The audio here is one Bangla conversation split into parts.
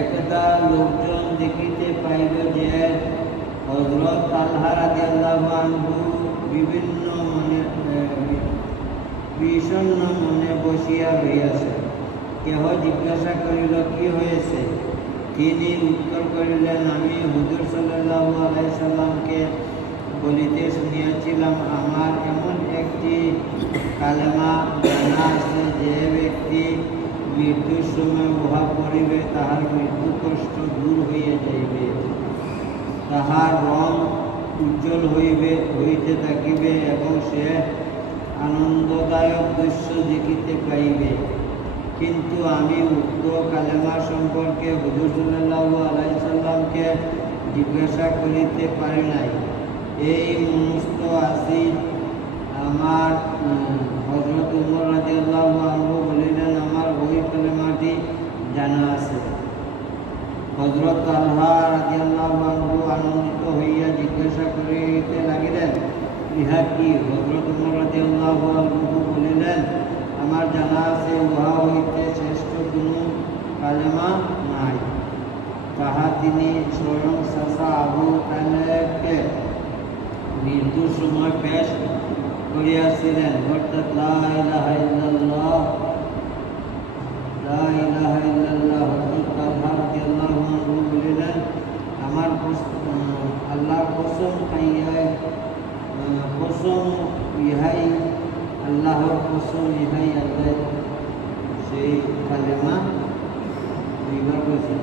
একদা লোকজন দেখিতে পাইল যে হজরত রাদিয়াল্লাহু আনহু বিভিন্ন মনে বিষণ্ণ মনে বসিয়া রইয়াছে। কেহ জিজ্ঞাসা করিল, কি হয়েছে? তিনি উত্তর করিলেন, আমি হুজুর সাল্লাল্লাহু আলাইহি সাল্লামকে বলিতে শুনিয়াছিলাম, আমার এমন একটি কালেমা জানা আছে যে ব্যক্তি মৃত্যুর সময় উহা পড়িবে, তাহার মৃত্যু কষ্ট দূর হইয়া যাইবে। তাহার রং উজ্জ্বল হইবে, হইতে থাকিবে এবং সে আনন্দদায়ক দৃশ্য দেখিতে পাইবে। কিন্তু আমি উক্ত কালেমা সম্পর্কে হুজুর সাল্লাল্লাহু আলাইহি জিজ্ঞাসা করিতে পারি নাই। এই মনস্থ আসি আমার হজরত উমর রাদিয়াল্লাহু আনহু বলিলেন আমার ওই কালেমাটি জানা আছে হজরত রাদিয়াল্লাহু আনন্দিত হইয়া জিজ্ঞাসা করিতে লাগিলেন, ইহা কি? হজরত বলিলেন, আমার জানা আছে, উহা হইতে শ্রেষ্ঠ কোনো কালেমা নাই। তাহা তিনি স্বয়ং সাসা আবু তালেবকে মৃত্যুর সময় পেশ করিয়াছিলেন। অর্থাৎ লা ইহাই আল্লাহর কসম ইহাই আল্লাহ সেই কালেমা দুইবার বলছেন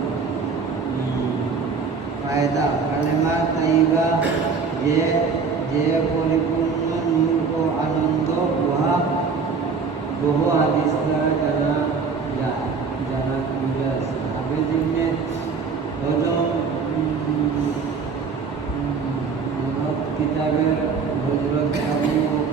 ফায়দা কালেমা তাইবা যে যে পরিপূর্ণ নূর ও আনন্দ উহা বহু হাদিস দ্বারা জানা যায় জানা মিলে আছে আগে যেমনি হজম কিতাবের হজরত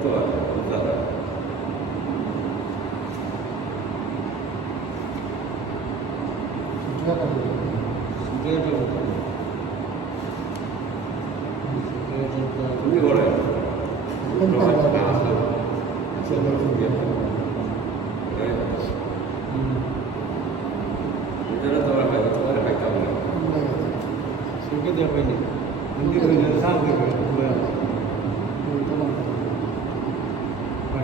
আবু বকর রাদিয়াল্লাহু আনহু দেখি হ্যাঁ দেখি হজরত হে বল কর কর একটা হুম? সিগারেটের মতো। সিগারেটের তো- হুম। সুখে যাবে না হিন্দি কইলে সাপ হইবে পুরা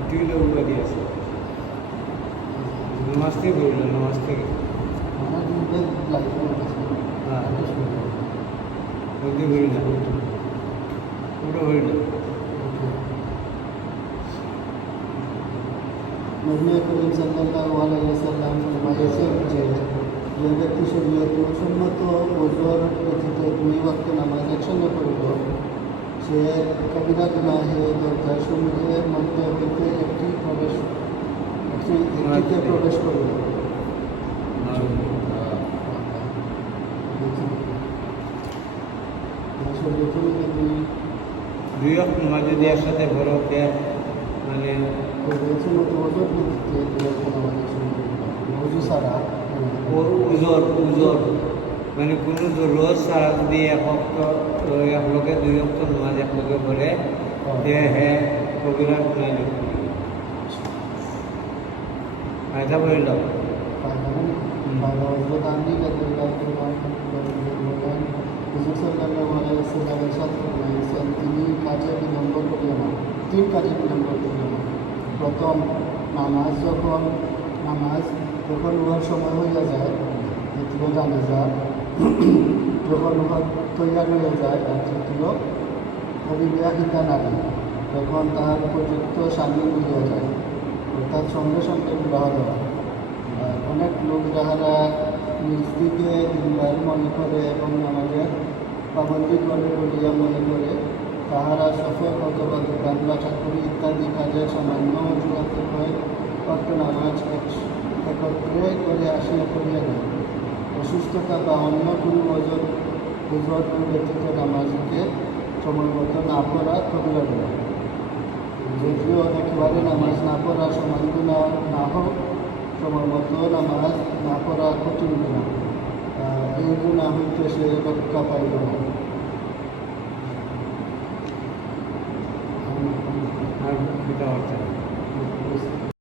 পাটিলে উড়া দিয়েছে নমস্তে বলল নমস্তে হ্যাঁ ওকে বলি না পুরো হইল नबी करीम सल्लल्लाहु अलैहि वसल्लम फरमाइश যে যে ব্যক্তি শরীয়ত সুন্নত সে কবিরা গুনাহে দরজা সমূহের মধ্যে হইতে একটি প্রবেশ একটি একটিতে প্রবেশ শরীয়ত দুই নামাজ যদি একসাথে বড় দেয় মানে সুন্নত ওজোর পড়িল মানে কোনো রোজ সারা যদি এক অক্ট এক লগে দুই অক্ট নামাজ এক লগে পড়ে তে হে কবিরা লিখবে ফায়দা বলিল তিনি কাজে বিলম্ব তিন কাজে প্রথম নামাজ যখন নামাজ যখন উহার সময় হইয়া যায় দ্বিতীয় জানাজা যখন তৈয়ার হইয়া যায় তৃতীয় অবিবাহিতা নারী যখন তাহার উপযুক্ত স্বামী হইয়া যায়। অর্থাৎ সঙ্গে সঙ্গে বিবাহ দেওয়া অনেক লোক যাহারা নিজ দিকে দিনবার মনে করে এবং আমাদের পাবন্দি করে বলিয়া মনে করে, তাহারা সফল অথবা দোকান বা চাকরি ইত্যাদি কাজে সামান্য অজুহাতে হয়, অর্থ নামাজ একত্রে করে আসিয়া করিয়া দেয় অসুস্থতা বা অন্য কোনো ওজন ওজন ব্যতীত নামাজকে সময় মতো না পড়া কবিরা দেওয়া যদিও একেবারে নামাজ না পড়া সমান গুণা না হোক সময় মতো নামাজ না পড়া কঠিন আহ, এই গুণা হইতে সে রক্ষা পাইল না না।